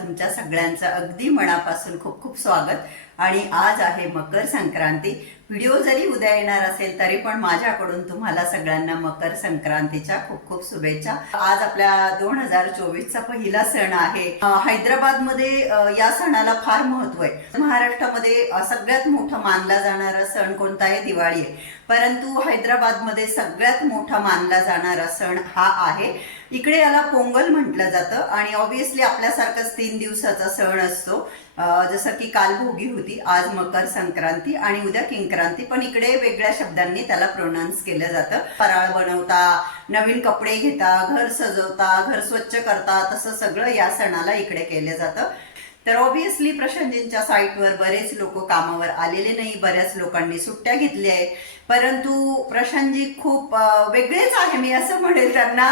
तुमच्या सगळ्यांचं अगदी मनापासून खूप खूप स्वागत. आणि आज आहे मकर संक्रांती. व्हिडिओ जरी उद्या येणार असेल तरी पण माझ्याकडून तुम्हाला सगळ्यांना मकर संक्रांतीच्या खूप खूप शुभेच्छा. आज आपल्या दोन हजार चोवीसचा पहिला सण आहे. हैदराबादमध्ये या सणाला फार महत्त्व आहे. महाराष्ट्रामध्ये सगळ्यात मोठा मानला जाणारा सण कोणता आहे दिवाळी आहे. परंतु हैदराबादमध्ये सगळ्यात मोठा मानला जाणारा सण हा आहे. इकडे याला पोंगल म्हटलं जातं आणि ऑब्विसली आपल्यासारखाच तीन दिवसाचा सण असतो. जसं की काल भोगी होती आज मकर संक्रांती आणि उद्या किंक्रांती पण इकडे वेगळ्या शब्दांनी त्याला प्रोनाऊन्स केलं जातं. फराळ बनवता नवीन कपडे घेता घर सजवता घर स्वच्छ करता तसं सगळं या सणाला इकडे केलं जातं. तर ऑब्विसली प्रशांतजींच्या साईटवर बरेच लोक कामावर आलेले नाही बऱ्याच लोकांनी सुट्ट्या घेतल्या आहे परंतु प्रशांतजी खूप वेगळेच आहे. मी असं म्हणेल त्यांना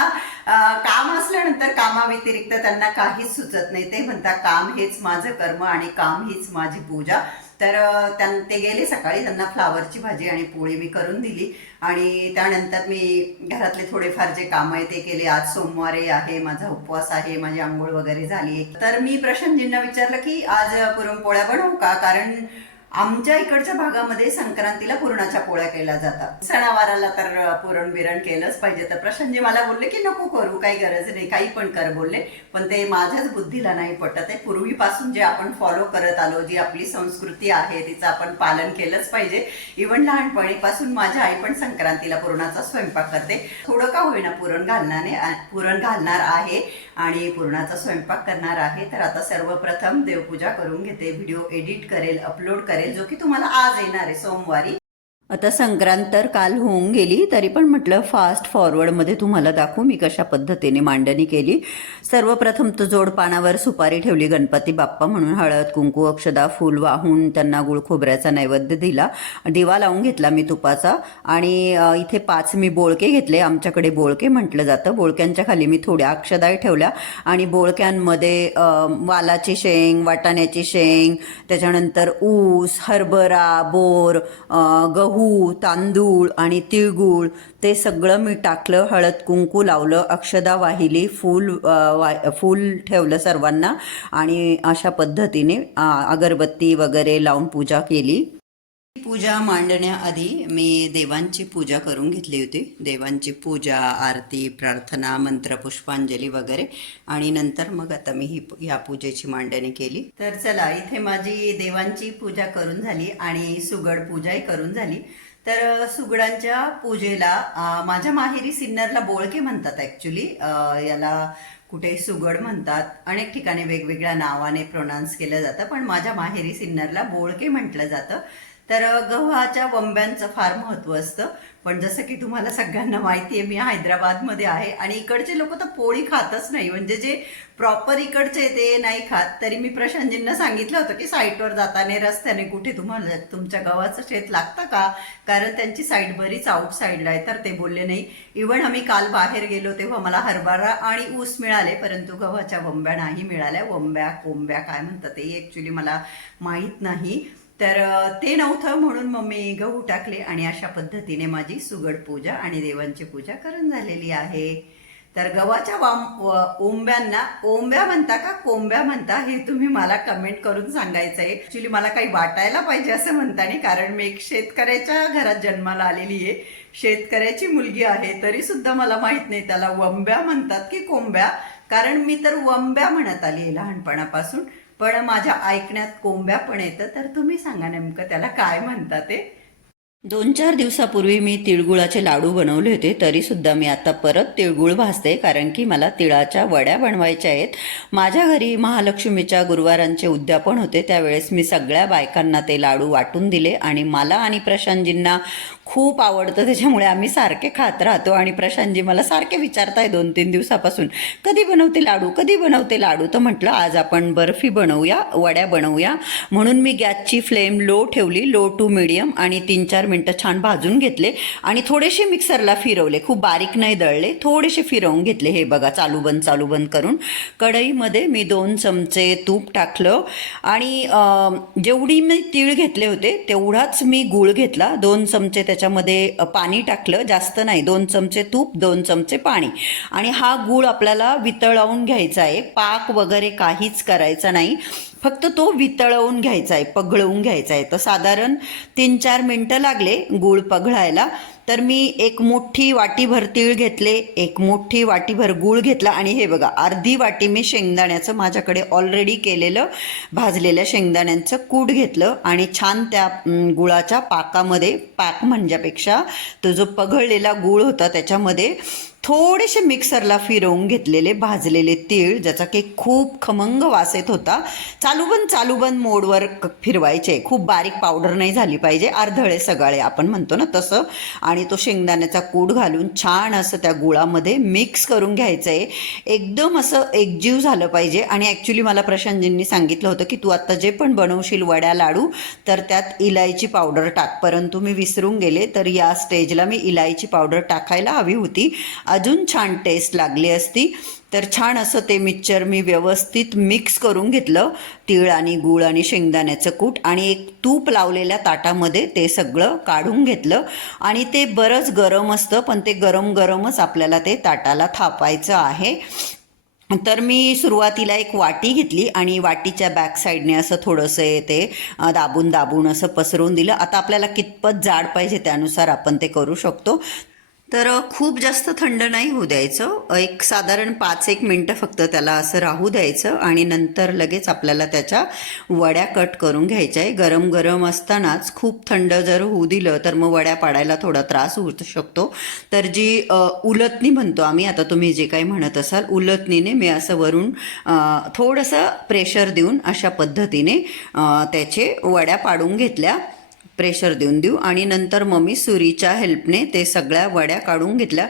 काम असल्यानंतर कामाव्यतिरिक्त त्यांना काहीच सुचत नाही. ते म्हणतात काम हेच माझं कर्म आणि काम हीच माझी पूजा. तर त्यां ते गेले सकाळी. त्यांना फ्लावरची भाजी आणि पोळी मी करून दिली. आणि त्यानंतर मी घरातले थोडेफार जे काम आहे ते केले. आज सोमवारी आहे माझा उपवास आहे माझी आंघोळ वगैरे झाली. तर मी प्रशांतजींना विचारलं की आज पुरणपोळ्या बनवू का? कारण आमच्या इकडच्या भागामध्ये संक्रांतीला पुरणाच्या पोळ्या केल्या जातात. सणावाराला तर पुरण बिरण केलंच पाहिजे. तर प्रशांतजी मला बोलले की नको करू काही गरज नाही काही पण कर बोलले. पण ते माझ्याच बुद्धीला नाही पटत आहे. पूर्वीपासून जे आपण फॉलो करत आलो जी आपली संस्कृती आहे तिचं आपण पालन केलंच पाहिजे. इव्हन लहानपणीपासून माझी आई पण संक्रांतीला पुरणाचा स्वयंपाक करते. थोडं का होईना पुरण घालणार पुरण घालणार आहे. आणि पुरणाचा स्वयंपाक करणार आहे. तर आता सर्वप्रथम देवपूजा करून घेते व्हिडिओ एडिट करेल अपलोड करेल जो की तुम्हाला आज येणार आहे सोमवारी. आता संक्रांत तर काल होऊन गेली तरी पण म्हटलं फास्ट फॉरवर्डमध्ये तुम्हाला दाखवू मी कशा पद्धतीने मांडणी केली. सर्वप्रथम तर जोडपानावर सुपारी ठेवली गणपती बाप्पा म्हणून हळद कुंकू अक्षदा फूल वाहून त्यांना गुळ खोबऱ्याचा नैवेद्य दिला. दिवा लावून घेतला मी तुपाचा आणि इथे पाच मी बोळके घेतले. आमच्याकडे बोळके म्हटलं जातं. बोळक्यांच्या खाली मी थोड्या अक्षदाही ठेवल्या आणि बोळक्यांमध्ये वालाची शेंग वाटाण्याची शेंग त्याच्यानंतर ऊस हरभरा बोर गहू गहू तांदूळ आणि तिळगुळ ते सगळं मी टाकलं हळद कुंकू लावलं अक्षदा वाहिली फूल वा फूल ठेवलं सर्वांना आणि अशा पद्धतीने अगरबत्ती वगैरे लावून पूजा केली. पूजा मांडण्याआधी मी देवांची पूजा करून घेतली होती. देवांची पूजा आरती प्रार्थना मंत्र पुष्पांजली वगैरे. आणि नंतर मग आता मी ही ह्या पूजेची मांडणी केली. तर चला इथे माझी देवांची पूजा करून झाली आणि सुगड पूजाही करून झाली. तर सुगडांच्या पूजेला माझ्या माहेरी सिन्नरला बोळके म्हणतात ॲक्च्युली याला कुठे सुगड म्हणतात. अनेक ठिकाणी वेगवेगळ्या नावाने प्रोनाऊन्स केलं जातं पण माझ्या माहेरी सिन्नरला बोळके म्हटलं जातं. तर गव्हाच्या वंब्यांचं फार महत्त्व असतं. पण जसं की तुम्हाला सगळ्यांना माहिती आहे मी हैदराबादमध्ये आहे आणि इकडचे लोक तर पोळी खातच नाही. म्हणजे जे प्रॉपर इकडचे ते नाही खात. तरी मी प्रशांतजींना सांगितलं होतं की साईटवर जाताना रस्त्याने कुठे तुम्हाला तुमच्या गव्हाचं शेत लागतं का? कारण त्यांची साईड बरीच आउट साईडला आहे. तर ते बोलले नाही. इव्हन आम्ही काल बाहेर गेलो तेव्हा मला हरभरा आणि ऊस मिळाले परंतु गव्हाच्या वंब्या नाही मिळाल्या. वंब्या कोंब्या काय म्हणतात ते ॲक्च्युली मला माहीत नाही. तर ते नव्हतं म्हणून मग मी गहू टाकले आणि अशा पद्धतीने माझी सुगड पूजा आणि देवांची पूजा करून झालेली आहे. तर गव्हाच्या वाम ओंब्यांना ओंब्या म्हणता का कोंब्या म्हणता हे तुम्ही मला कमेंट करून सांगायचं आहे ऍक्च्युली मला काही वाटायला पाहिजे असं म्हणता नाही कारण मी एक शेतकऱ्याच्या घरात जन्माला आलेली आहे. शेतकऱ्याची मुलगी आहे तरी सुद्धा मला माहीत नाही त्याला वंब्या म्हणतात की कोंब्या. कारण मी तर वंब्या म्हणत आली आहे लहानपणापासून. पण माझ्या ऐकण्यात कोंब्या पण येतं तर तुम्ही सांगा नेमकं त्याला काय म्हणतात ते? दोन चार दिवसापूर्वी मी तिळगुळाचे लाडू बनवले होते तरी सुद्धा मी आता परत तिळगुळ भाजते कारण की मला तिळाच्या वड्या बनवायच्या आहेत. माझ्या घरी महालक्ष्मीच्या गुरुवारांचे उद्यापन होते त्यावेळेस मी सगळ्या बायकांना ते लाडू वाटून दिले आणि मला आणि प्रशांतजींना खूप आवडतं. त्याच्यामुळे आम्ही सारखे खात राहतो आणि प्रशांतजी मला सारखे विचारताय दोन तीन दिवसापासून कधी बनवते लाडू? कधी बनवते लाडू? तर म्हटलं आज आपण बर्फी बनवूया वड्या बनवूया. म्हणून मी गॅसची फ्लेम लो ठेवली लो टू मिडियम आणि तीन चार मिनटं छान भाजून घेतले आणि थोडेसे मिक्सरला फिरवले. खूप बारीक नाही दळले थोडेसे फिरवून घेतले. हे बघा चालू बंद चालू बंद करून कढईमध्ये मी दोन चमचे तूप टाकलं आणि जेवढी मी तीळ घेतले होते तेवढाच मी गूळ घेतला. दोन चमचे त्या त्याच्यामध्ये पाणी टाकलं जास्त नाही दोन चमचे तूप दोन चमचे पाणी. आणि हा गूळ आपल्याला वितळवून घ्यायचा आहे. पाक वगैरे काहीच करायचा नाही. फक्त तो वितळवून घ्यायचा आहे पघळवून घ्यायचा आहे. तर साधारण तीन चार मिनटं लागले गूळ पघळायला. तर मी एक मोठी वाटीभर तीळ घेतले एक मोठी वाटीभर गूळ घेतला आणि हे बघा अर्धी वाटी मी शेंगदाण्याचं माझ्याकडे ऑलरेडी केलेलं भाजलेल्या शेंगदाण्यांचं कूट घेतलं आणि छान त्या गुळाच्या पाकामध्ये पाक म्हणण्यापेक्षा तो जो पघळलेला गूळ होता त्याच्यामध्ये थोडेसे मिक्सरला फिरवून घेतलेले भाजलेले तीळ ज्याचा की खूप खमंग वास येत होता चालूबंद चालूबंद मोडवर क- फिरवायचे. खूप बारीक पावडर नाही झाली पाहिजे अर्धळे सगळे आपण म्हणतो ना तसं. आणि तो शेंगदाण्याचा कूड घालून छान असं त्या गुळामध्ये मिक्स करून घ्यायचं आहे एकदम असं एकजीव झालं पाहिजे. आणि ॲक्च्युली मला प्रशांतजींनी सांगितलं होतं की तू आत्ता जे पण बनवशील वड्या लाडू तर त्यात इलायची पावडर टाक. परंतु मी विसरून गेले तर या स्टेजला मी इलायची पावडर टाकायला हवी होती. अजून छान टेस्ट लागली असती. तर छान असं ते मिक्सचर मी व्यवस्थित मिक्स करून घेतलं. तीळ आणि गूळ आणि शेंगदाण्याचं कूट आणि एक तूप लावलेल्या ताटामध्ये ते सगळं काढून घेतलं. आणि ते बरंच गरम असतं पण ते गरम गरमच आपल्याला ते ताटाला थापायचं आहे. तर मी सुरुवातीला एक वाटी घेतली आणि वाटीच्या बॅक साईडने असं थोडंसं ते दाबून दाबून असं पसरवून दिलं. आता आपल्याला कितपत जाड पाहिजे त्यानुसार आपण ते करू शकतो. तर खूप जास्त थंड नाही होऊ द्यायचं. एक साधारण पाच एक मिनटं फक्त त्याला असं राहू द्यायचं आणि नंतर लगेच आपल्याला त्याच्या वड्या कट करून घ्यायच्या आहे. गरम गरम असतानाच खूप थंड जर होऊ दिलं तर मग वड्या पाडायला थोडा त्रास होऊ शकतो. तर जी उलतनी म्हणतो आम्ही आता तुम्ही जे काही म्हणत असाल उलटणीने मी असं वरून थोडंसं प्रेशर देऊन अशा पद्धतीने त्याचे वड्या पाडून घेतल्या. प्रेशर देऊन देऊ आणि नंतर मग मी सुरीच्या हेल्पने ते सगळ्या वड्या काढून घेतल्या.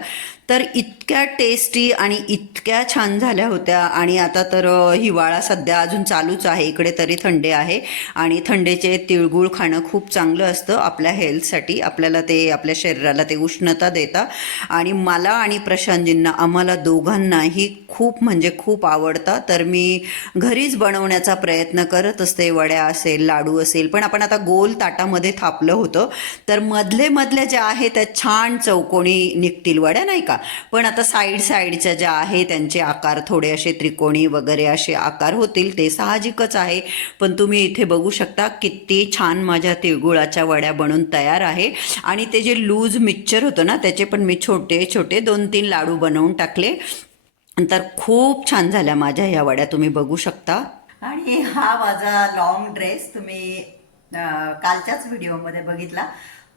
तर इतक्या टेस्टी आणि इतक्या छान झाल्या होत्या. आणि आता तर हिवाळा सध्या अजून चालूच आहे. इकडे तरी थंडे आहे. आणि थंडेचे तिळगुळ खाणं खूप चांगलं असतं आपल्या हेल्थसाठी. आपल्याला ते आपल्या शरीराला ते उष्णता देतं. आणि मला आणि प्रशांतजींना आम्हाला दोघांनाही खूप म्हणजे खूप आवडतं. तर मी घरीच बनवण्याचा प्रयत्न करत असते. वड्या असेल लाडू असेल. पण आपण आता गोल ताटामध्ये थापलं होतं. तर मधले मधले ज्या आहे त्या छान चौकोनी निघतील. वड्या नाही का? पण आता आता साईड साईडच्या ज्या आहे त्यांचे आकार थोडे असे त्रिकोणी वगैरे असे आकार होतील ते साहजिकच आहे. पण तुम्ही इथे बघू शकता किती छान माझ्या तिळगुळाच्या वड्या बनून तयार आहे. आणि ते जे लूज मिक्सचर होतं ना त्याचे पण मी छोटे छोटे दोन तीन लाडू बनवून टाकले. तर खूप छान झाल्या माझ्या ह्या वड्या तुम्ही बघू शकता. आणि हा माझा लॉंग ड्रेस तुम्ही कालच्याच व्हिडिओमध्ये बघितला.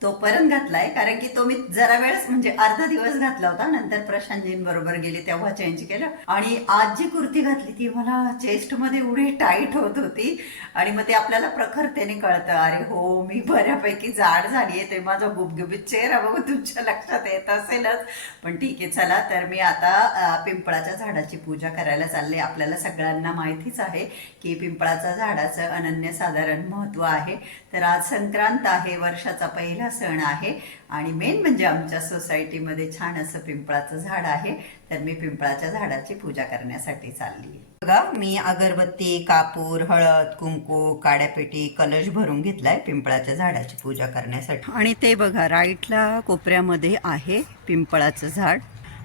तो परत घातलाय कारण की तो मी जरा वेळच म्हणजे अर्धा दिवस घातला होता नंतर प्रशांतजीं बरोबर गेले तेव्हा चेंज केलं. आणि आज जी कुर्ती घातली ती मला चेस्टमध्ये एवढी टाईट होत होती. आणि मग ते आपल्याला प्रखरतेने कळतं अरे हो मी बऱ्यापैकी जाड झाली आहे ते माझा गुबगुबीत चेहरा बघू तुमच्या लक्षात येत असेलच. पण ठीक आहे चला तर मी आता पिंपळाच्या झाडाची पूजा करायला चालले. आपल्याला सगळ्यांना माहितीच आहे की पिंपळाच्या झाडाचं अनन्यसाधारण महत्त्व आहे. तर आज संक्रांत आहे वर्षाचा पहिला सण आहे. आणि मेन म्हणजे आमच्या सोसायटीमध्ये छान असं पिंपळाचं झाड आहे. तर मी पिंपळाच्या झाडाची पूजा करण्यासाठी चालली. बघा मी अगरबत्ती कापूर हळद कुंकू काड्यापेटी कलश भरून घेतलाय पिंपळाच्या झाडाची पूजा करण्यासाठी. आणि ते बघा राईटला कोपऱ्यामध्ये आहे पिंपळाचं झाड.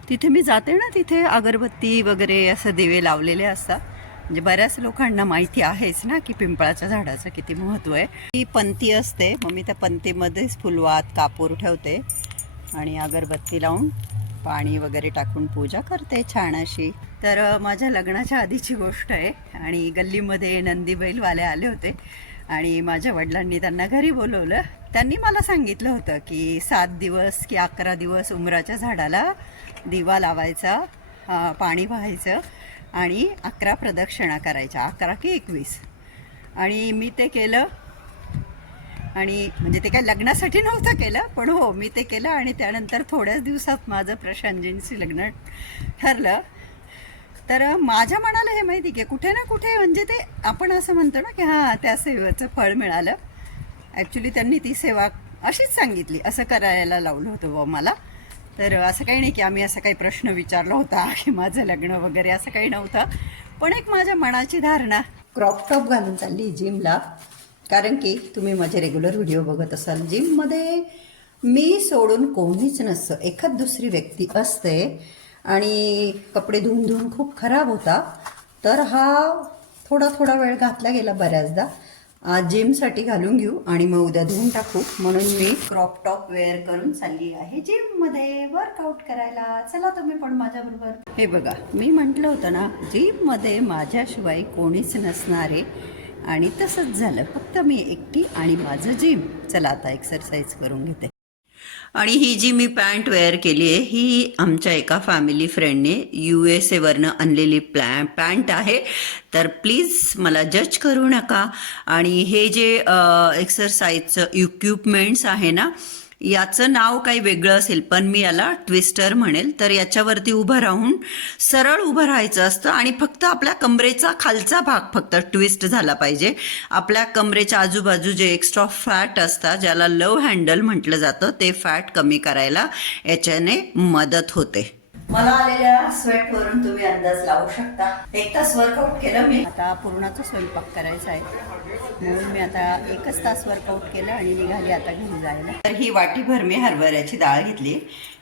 तिथे मी जाते ना तिथे अगरबत्ती वगैरे असं दिवे लावलेले असतात. म्हणजे बऱ्याच लोकांना माहिती आहेच ना की पिंपळाच्या झाडाचं किती महत्त्व आहे. ती पंती असते मग मी त्या पंतीमध्येच फुलवात कापूर ठेवते आणि अगरबत्ती लावून पाणी वगैरे टाकून पूजा करते छान अशी तर माझ्या लग्नाच्या आधीची गोष्ट आहे आणि गल्लीमध्ये नंदी बैलवाले आले होते आणि माझ्या वडिलांनी त्यांना घरी बोलवलं. त्यांनी मला सांगितलं होतं की सात दिवस की अकरा दिवस उमराच्या झाडाला दिवा लावायचा पाणी व्हायचं. आणि अकरा प्रदक्षिणा करायच्या अकरा की एकवीस. आणि मी ते केलं. आणि म्हणजे ते काय लग्नासाठी नव्हतं केलं पण हो मी ते केलं आणि त्यानंतर थोड्याच दिवसात माझं प्रशांतजींशी लग्न ठरलं. तर माझ्या मनाला हे माहिती की कुठे ना कुठे म्हणजे ते आपण असं म्हणतो ना की हां त्या सेवेचं फळ मिळालं. ॲक्च्युली त्यांनी ती सेवा अशीच सांगितली असं करायला लावलं होतं बुवा मला. तर असं काही नाही की आम्ही असा काही प्रश्न विचारला होता की माझं लग्न वगैरे असं काही नव्हतं. पण एक माझ्या मनाची धारणा क्रॉपटॉप घालून चालली जिमला कारण की तुम्ही माझे रेग्युलर व्हिडिओ बघत असाल. जिममध्ये मी सोडून कोणीच नसतं. एखाद दुसरी व्यक्ती असते आणि कपडे धुवून धुवून खूप खराब होता. तर हा थोडा थोडा वेळ घातला गेला बऱ्याचदा. जिमसाठी घालून घेऊ आणि मग उद्या धुवून टाकू. म्हणून मी क्रॉप टॉप वेअर करून चालली आहे जिममध्ये वर्कआउट करायला. चला तुम्ही पण माझ्याबरोबर. हे बघा मी म्हटलं होतं ना जिममध्ये माझ्याशिवाय कोणीच नसणारे आणि तसंच झालं. फक्त मी एकटी आणि माझं जिम चला आता एक्सरसाइज करून घेते. आणि ही जी मी पॅन्ट वेअर केली आहे ही आमच्या एका फॅमिली फ्रेंडने यू एस एवरनं आणलेली प्लॅ पॅन्ट आहे. तर प्लीज मला जज करू नका. आणि हे जे एक्सरसाइजचं इक्विपमेंट्स आहे ना याचं नाव काही वेगळं असेल पण मी याला ट्विस्टर म्हणेल. तर याच्यावरती उभं राहून सरळ उभं राहायचं असतं आणि फक्त आपल्या कमरेचा खालचा भाग फक्त ट्विस्ट झाला पाहिजे. आपल्या कमरेच्या आजूबाजू जे एक्स्ट्रा फॅट असतात ज्याला लव हँडल म्हटलं जातं ते फॅट कमी करायला याच्याने मदत होते. मला आलेल्या स्वेट वरून तुम्ही अंदाज लावू शकता. एक तास वर्कआउट केलं मी. आता पूर्णाचा स्वयंपाक करायचा आहे. म्हणून मी आता एकच तास वर्कआउट केलं आणि निघाली आता घरी जायला. तर ही वाटीभर मी हरभऱ्याची डाळ घेतली.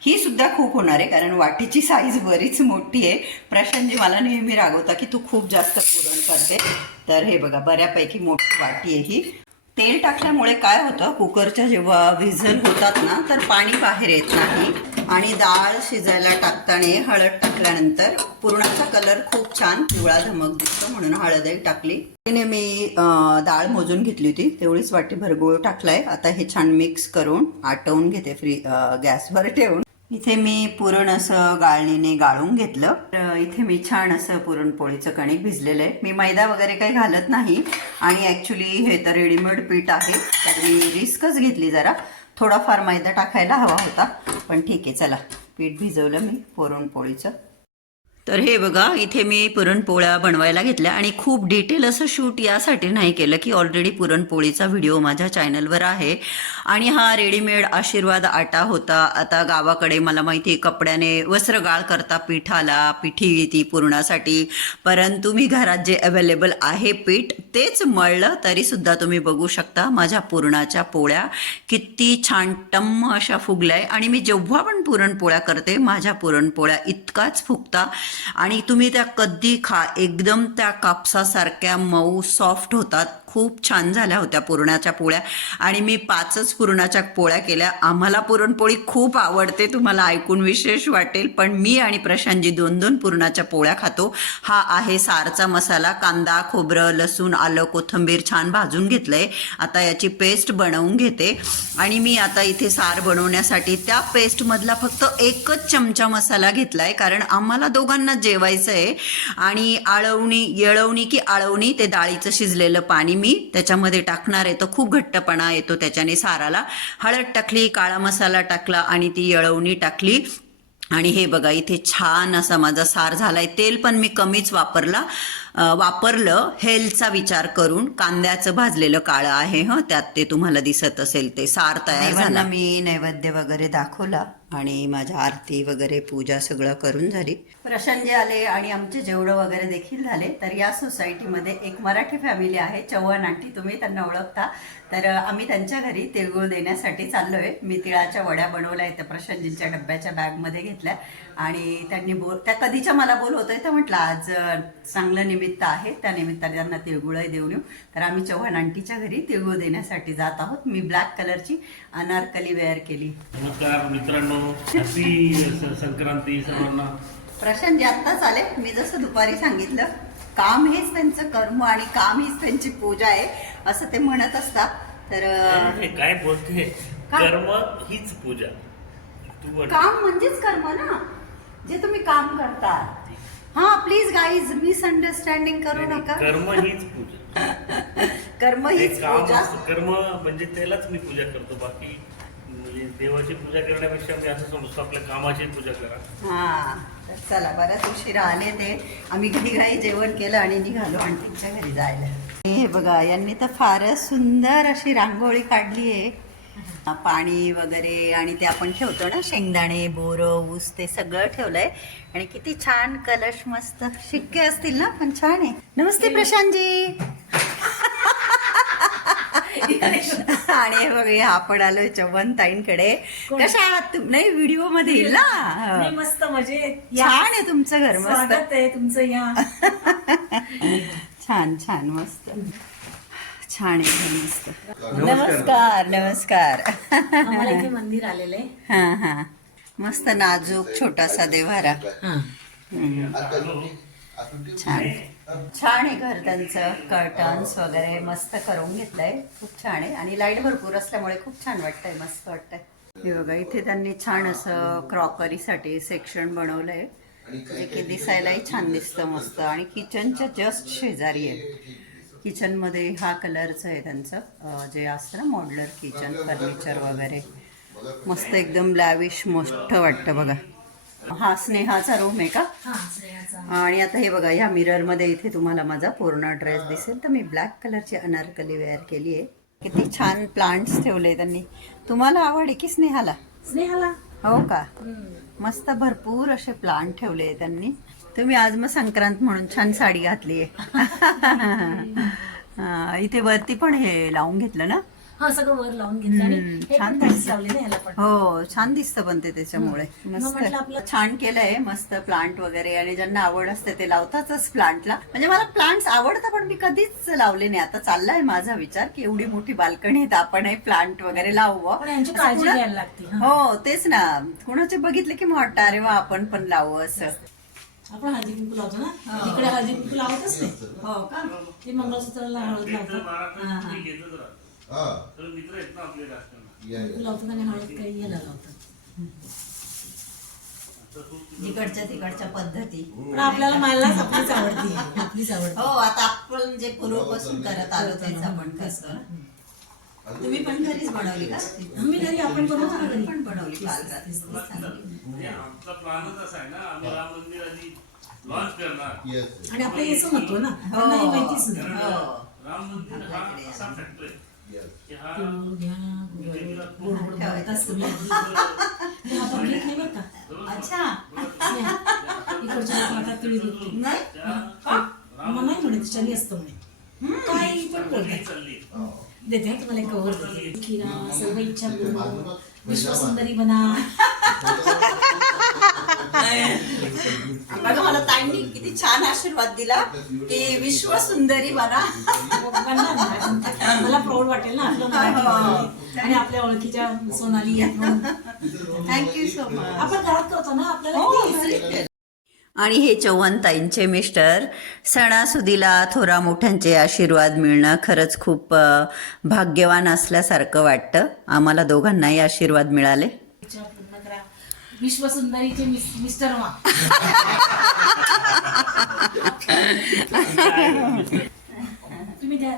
ही सुद्धा खूप होणार आहे कारण वाटीची साईज बरीच मोठी आहे. प्रशांतजी मला नेहमी रागवता की तू खूप जास्त पुरण करते. तर हे बघा बऱ्यापैकी मोठी वाटी आहे ही. तेल टाकल्यामुळे काय होतं? कुकरच्या जेव्हा व्हिझल होतात ना तर पाणी बाहेर येत नाही. आणि डाळ शिजायला टाकताना हळद टाकल्यानंतर पुरणाचा कलर खूप छान पिवळा धमक दिसतो. म्हणून हळदही टाकली. तिने मी डाळ मोजून घेतली होती. तेवढीच वाटी भरगुळ टाकलाय. आता हे छान मिक्स करून आटवून घेते फ्री गॅसवर ठेवून. इथे मी पुरण असं गाळणीने गाळून घेतलं. तर इथे मी छान असं पुरणपोळीचं कणिक भिजलेलं आहे. मी मैदा वगैरे काही घालत नाही. आणि ॲक्च्युली हे तर रेडीमेड पीठ आहे. तर मी रिस्कच घेतली जरा. थोडाफार मैदा टाकायला हवा होता. पण ठीक आहे चला. पीठ भिजवलं मी पुरणपोळीचं. तर हे बघा इथे मी पुरणपोळ्या बनवायला घेतल्या आणि खूप डिटेल असं शूट यासाठी नाही केलं की ऑलरेडी पुरणपोळीचा व्हिडिओ माझ्या चॅनलवर आहे. आणि हा रेडीमेड आशीर्वाद आटा होता. आता गावाकडे मला माहिती आहे कपड्याने वस्त्रगाळ करता पिठाला पिठी ती पुरणासाठी. परंतु मी घरात जे अवेलेबल आहे पीठ तेच मळलं तरीसुद्धा तुम्ही बघू शकता माझ्या पुरणाच्या पोळ्या. किती छान टम्म अशा फुगल्या आहे. आणि मी जेव्हा पण पुरणपोळ्या करते माझ्या पुरणपोळ्या इतकाच फुगता. आणि तुम्ही त्या कधी खा एकदम त्या कापसासारख्या मऊ सॉफ्ट होतात. खूप छान झाल्या होत्या पुरणाच्या पोळ्या. आणि मी पाचच पुरणाच्या पोळ्या केल्या. आम्हाला पुरणपोळी खूप आवडते तुम्हाला ऐकून विशेष वाटेल. पण मी आणि प्रशांतजी दोन दोन पुरणाच्या पोळ्या खातो. हा आहे सारचा मसाला कांदा खोबरं लसूण आलं कोथिंबीर छान भाजून घेतलंय. आता याची पेस्ट बनवून घेते. आणि मी आता इथे सार बनवण्यासाठी त्या पेस्टमधला फक्त एकच चमचा मसाला घेतला आहे कारण आम्हाला दोघांना जेवायचं आहे आणि आळवणी येळवणी की आळवणी ते डाळीचं शिजलेलं पाणी मी त्याच्यामध्ये टाकणार आहे. तर खूप घट्टपणा येतो त्याच्याने साराला. हळद टाकली काळा मसाला टाकला आणि ती येळवणी टाकली. आणि हे बघा इथे छान असा माझा सार झालाय. तेल पण मी कमीच वापरला. वापरलं हेल्थचा विचार करून कांद्याचं भाजलेलं काळं आहे हं त्यात ते तुम्हाला दिसत असेल ते सार तयार झाला. मी नैवेद्य वगैरे दाखवला. आणि माझ्या आरती वगैरे पूजा सगळं करून झाली. प्रशांतजी आले आणि आमचे जेवढं वगैरे देखील झाले तर या सोसायटीमध्ये एक मराठी फॅमिली आहे चव्हाण आंटी. तुम्ही त्यांना ओळखता. तर आम्ही त्यांच्या घरी तिळगुळ देण्यासाठी चाललोय. मी तिळाच्या वड्या बनवल्या आहेत त्या प्रशांतजींच्या डब्याच्या बॅगमध्ये घेतल्या. आणि त्यांनी बोल त्या कधीच्या मला बोलवतोय तर म्हटलं आज चांगलं निमित्त आहे. त्या निमित्ताने त्यांना तिळगुळही देऊन येऊ. तर आम्ही चव्हाण आंटीच्या घरी तिळगुळ देण्यासाठी जात आहोत. मी ब्लॅक कलरची अनारकली वेअर केली. नमस्कार मित्रांनो. संक्रांती सर्वांना. प्रशांतजी आत्ताच आले. मी जसं दुपारी सांगितलं काम हेच त्यांचं कर्म आणि काम हीच त्यांची पूजा आहे असं ते म्हणत असतात. तर हे काय बोलते? कर्म हीच पूजा. काम म्हणजेच कर्म ना. जे तुम्ही काम करता हा प्लीज गाईज मिसअंडरस्टँडिंग करू नका. कर्म हीच पूजा. कर्म हे हीच काम पूजा. असतं. कर्म म्हणजे त्यालाच मी पूजा करतो. बाकी म्हणजे देवाची पूजा करण्यापेक्षा मी असं समजतो आपल्या कामाची पूजा करा. हा तर चला बऱ्याच उशिरा आले ते. आम्ही घरी घाई जेवण केलं आणि निघालो आंटीच्या घरी जायला. हे बघा यांनी तर फारच सुंदर अशी रांगोळी काढली आहे. पाणी वगैरे आणि ते आपण ठेवतो ना शेंगदाणे बोरं ऊस ते सगळं ठेवलंय. आणि किती छान कलश मस्त. शिक्के असतील ना पण छान आहे. नमस्ते प्रशांतजी. आणि हे बघ हे आपण आलोय चव्हाण ताईंकडे. कशा आहात तुम नाही व्हिडिओमध्ये येईल ना? मस्त मजेत. या. छान आहे तुमचं घर मस्त. स्वागत आहे तुमचं या. छान छान मस्त. छान आहे मस्त. नमस्कार नमस्कार. आम्हाला इथे मंदिर आलेलं आहे. हा हा. मस्त नाजूक छोटासा देवारा हम्म. छान. छान आहे घर त्यांचं कर्टन्स वगैरे मस्त करून घेतलंय. खूप छान आहे. आणि लाइट भरपूर असल्यामुळे खूप छान वाटतंय मस्त वाटतंय. हे बघा इथे त्यांनी छान असं क्रॉकरीसाठी सेक्शन बनवलंय. जे की दिसायलाही छान दिसतं मस्त. आणि किचनच्या जस्ट शेजारी आहे. किचनमध्ये हा कलरचं आहे त्यांचं जे असतं ना मॉड्युलर किचन फर्निचर वगैरे. मस्त एकदम लॅविश मोठं वाटतं बघा. हा स्नेहाचा रूम आहे का? हा आणि आता हे बघा ह्या मिररमध्ये इथे तुम्हाला माझा पूर्ण ड्रेस दिसेल. तर मी ब्लॅक कलरची अनारकली वेअर केली आहे. किती छान प्लांट्स ठेवले त्यांनी. तुम्हाला आवड आहे की स्नेहाला? स्नेहाला? हो का? मस्त भरपूर असे प्लांट ठेवले त्यांनी. तुम्ही आज मग संक्रांत म्हणून छान साडी घातली आहे. इथे वरती पण हे लावून घेतलं ना? हा सगळं वर लावून घेतलं आणि हे छान पण दिसतं. लावले ना याला पण. हो छान दिसतं पण ते त्याच्यामुळे. मग मस्त. म्हटलं आपलं- छान केलंय मस्त प्लांट वगैरे आणि ज्यांना आवड असते ते लावतातच प्लांटला म्हणजे मला प्लांट्स आवडतं पण मी कधीच लावले नाही. आता चाललाय माझा विचार की एवढी मोठी बाल्कनी आहे तर आपणही प्लांट वगैरे लावू पण यांची असं काळजी घ्यायला लागते हा. हो तेच ना. कुणाचे बघितले की मग वाटतं अरे वा आपण पण लावू असं. आपण हळदी कुंकू लावतो ना? इकडे हळदी कुंकू लावतच नाही. हो का? ते मंगळसूत्राला हळद लावतात. मित्र आहेत ना आपले कुंकू लावतात आणि हळद काही याला लावतात. तिकडच्या तिकडच्या पद्धती. पण आपल्याला मलाच आपलीच आवडती आपलीच आवडते हो आता आपण जे पूर्वपासून करत आलो तेच आपण करतो. ना तुम्ही पण घरीच बनवली का? मी घरी आपण बनवतो घरी. पण बनवली काल रात्री. म्हणजे आमचा प्लॅनच असा आहे ना आम्ही राम मंदिर आधी लॉन्च करणार. आणि आपलं याचं महत्त्व ना हे. माहितीच नाही. हो. राम मंदिर हा असा फॅक्टर आहे. नाही बरं का? अच्छा. स्नेहा, इकडच्या लोकं आता तिळगुळ घेत नाही. नाही? मग नाही म्हणे शनी असतं म्हणे. काही पण बोलतात. चालली देते तुम्हाला कवर खिरा सर्व इच्छा पूर्ण विश्वसुंदरी बना बघा मला ताईंनी किती छान आशीर्वाद दिला की विश्व सुंदरी बना. मला प्राऊड वाटेल ना. आणि आपल्या ओळखीच्या सोनाली. थँक्यू सो मच आपण घरात करतो ना आपल्याला हो, आणि हे चव्हाणताईंचे मिस्टर सणासुदीला थोरा मोठ्यांचे आशीर्वाद मिळणं खरंच खूप भाग्यवान असल्यासारखं वाटतं. आम्हाला दोघांनाही आशीर्वाद मिळाले. विश्वसुंदरीचे मिस- मिस्टर वा तुम्ही द्या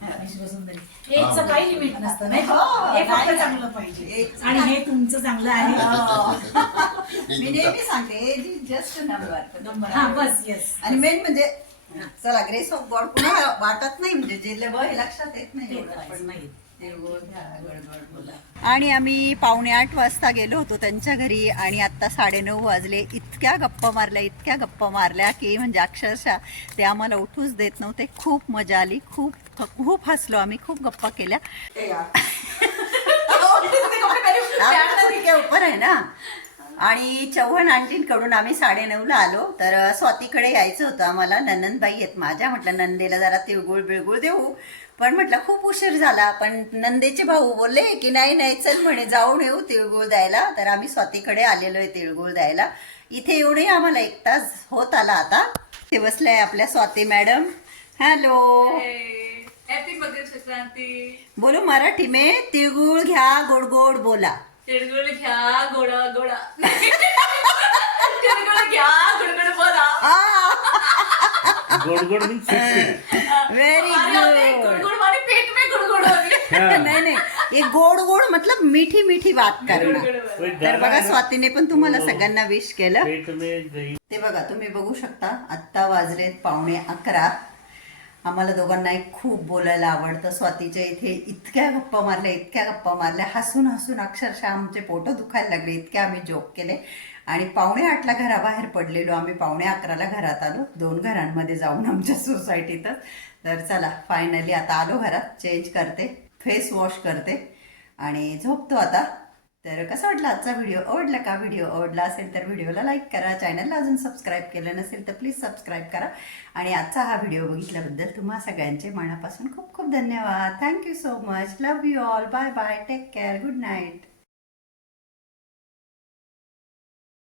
काही लिमिट नसतं नाही हो, फक्त. चांगलं पाहिजे. एक आणि हे तुमचं चांगलं आहे. मी नेहमी सांगते जस्ट नंबर नंबर हा बस येस आणि मेन म्हणजे चला ग्रेस ऑफ गॉड पुन्हा वाटत नाही म्हणजे जे लेवल हे लक्षात येत नाही, पण नाही. आणि आम्ही पावणे आठ वाजता गेलो होतो त्यांच्या घरी आणि आता साडेनऊ वाजले. इतक्या गप्पा मारल्या इतक्या गप्पा मारल्या की म्हणजे अक्षरशः ते आम्हाला उठूच देत नव्हते. खूप मजा आली खूप खूप हसलो आम्ही खूप गप्पा केल्या. उपर आहे ना. आणि चव्हाण आंटींकडून आम्ही साडेनऊला आलो. तर स्वातीकडे यायचं होतं आम्हाला. नंदनबाई आहेत माझ्या. म्हटलं नंदेला जरा तिळगुळ बिळगुळ देऊ. पण म्हटलं खूप उशीर झाला. पण नंदेचे भाऊ बोलले की नाही नाही चल म्हणे जाऊन येऊ तिळगुळ द्यायला. तर आम्ही स्वातीकडे आलेलो आहे तिळगुळ द्यायला. इथे येऊनही आम्हाला एक तास होत आला आता. ते बसले आहे आपल्या Swati madam. Hello. Happy Makar Sankranti. बोलो मराठी में तिळगुळ घ्या गोड गोड बोला. तिळगुळ घ्या गोडा गोडा. तिळगुळ घ्या गोडगोड बोला. गोड गोड मीन्स व्हेरी गुड गुड़गुड़ मारे पेट में गुड़गुड़ हो गई नाही नाही. ये गोड गोड मतलब मीठी मीठी बात करना तर बघा स्वातीने पण तुम्हाला सगळ्यांना विश केलं. ते बघा तुम्ही बघू शकता आत्ता वाजलेत पावणे अकरा. आम्हाला दोघांना एक खूप बोलायला आवडतं. स्वातीच्या इथे इतक्या गप्पा मारल्या इतक्या गप्पा मारल्या. हसून हसून अक्षरशः आमचे पोटं दुखायला लागले. इतके आम्ही जोक केले. आणि पावणे आठला घराबाहेर पडलेलो. आम्ही पावणे अकराला घरात आलो. दोन घरांमध्ये जाऊन आमच्या सोसायटीतच तर चला फायनली आता आलो घरात. चेंज करते. फेस वॉश करते. आणि झोपतो आता. तर कसा वाटला आजचा व्हिडिओ? आवडला का व्हिडिओ? आवडला असेल तर व्हिडिओला लाईक करा. चॅनलला अजून सबस्क्राईब केलं नसेल तर प्लीज सबस्क्राईब करा. आणि आजचा हा व्हिडिओ बघितल्याबद्दल तुम्हा सगळ्यांचे मनापासून खूप खूप धन्यवाद. Thank you so much love you all bye bye take care good night